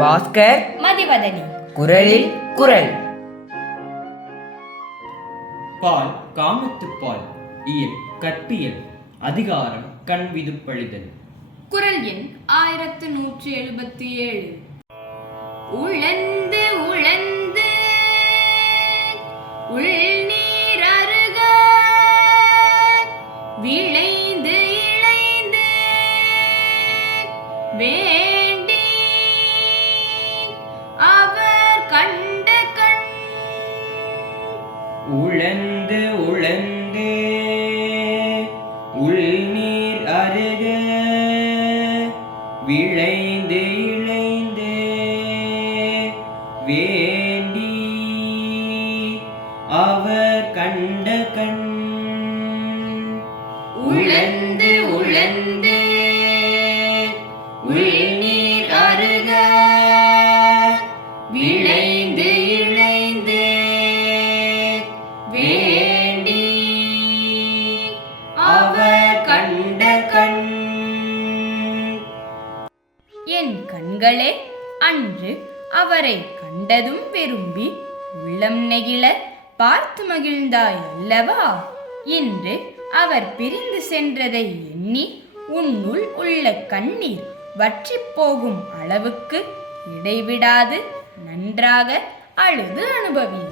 பாஸ்கர் மதிவதனி. குரலில் குரல். பால் காமத்துப்பால் இயல் கற்பியல் அதிகாரம் கண் விதுப்பழிதல் குரல் எண் ஆயிரத்து நூற்றி எழுபத்தி ஏழு உழந்து உழந்து உள்நீர் அருக. விளைந்து இளைந்து வேண்டி உழந்து உழந்து உள்நீர் அருக. விளைந்து இழைந்து. வேண்டி அவர் கண்ட கண். உழந்து உழந்து உள் என் கண்களே அன்று அவரை கண்டதும் விரும்பி உள்ளம் நெகிழ பார்த்து மகிழ்ந்தாய் அல்லவா? இன்று அவர் பிரிந்து சென்றதை எண்ணி உன்னுள் உள்ள கண்ணீர் வற்றிப் போகும் அளவுக்கு இடைவிடாது நன்றாக அழுது அனுபவி.